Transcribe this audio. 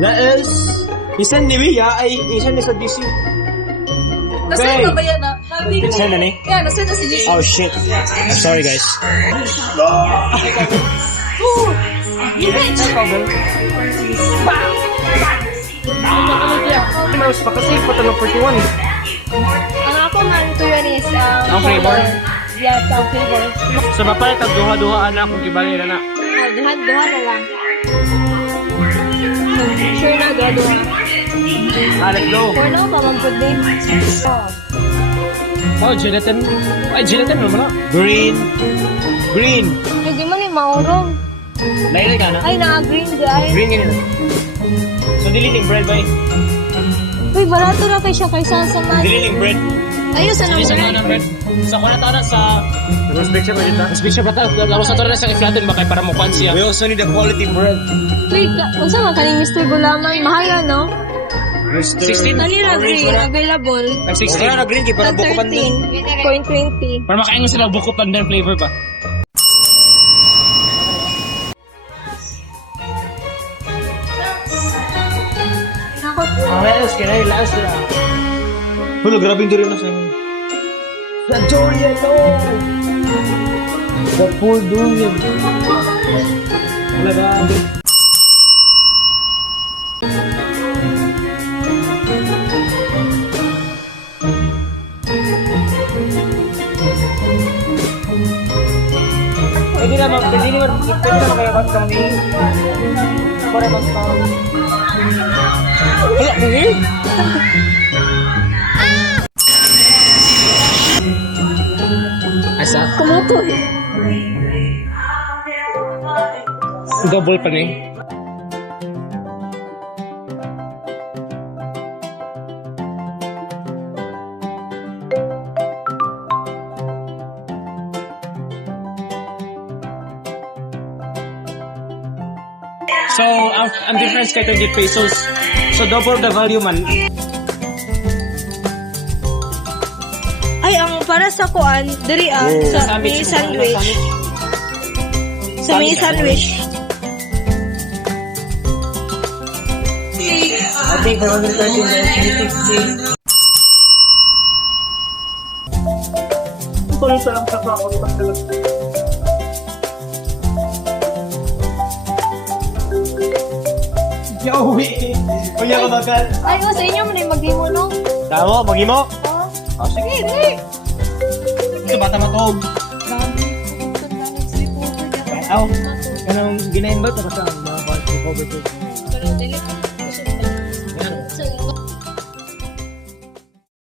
Laes. Isan ni Wia ay isan ni sa DC. Nasaan ka ba yan ah? Isan na ni? Yeah, nasaan na si Jay? Oh shit. Sorry guys. Mas pa kasi patalo 41. Ang ako man ito yan is Ang flavor? Yes, ang flavor. Sa bapae tag duha-duha ana kung kibali na na. Duha na lang. Sure na, duha. Ah, let's go. For now, pamampod din. Oh, gelatin. Ay, gelatin naman na. Green. Green. Hindi mo ni maurong. Lailay ka na? Ay, na-green di ay. Green ganyan. So, dilining bread ba eh? Uy, barato na kayo siya kaysa sa man. Dilining bread. Ayos, ano Isa mo? na bread. Sa kuna tayo na sa... Respect ba dito? Respect ba tayo? Laro sa tayo na sa flatten ba kayo para mo siya? We also need a quality bread. Uy, kung saan man kaning Mr. Gulaman, mahal yan, no? 16? Kanina green, available. Ang 16. Kaya na green, kaya para buko pandan. 13.20. Para makain mo sila buko pandan flavor ba? Ang last, kaya last na. Hulo, grabe yung durian na sa inyo. The durian, no! The poor durian. Wala grabe. Pwede naman kayo kami. Para mag-stop. Wala, eh? Asa? Kumuto eh. Double pa na eh. So, ang difference kay 20 pesos. So, double the value man. Ay, ang para sa kuan, diri sa may sandwich. Sa may sandwich. I think 130 is 350. Tuloy sa lang sa ako talaga. Yo, kuya ka bagal. Ay, sa inyo mo na yung mag-imo, no? Tama, mag-imo? Oh. Oh, sige, dali. Ito, bata matog. Aw, kanang ginayin ba ito? Basta mga cover to.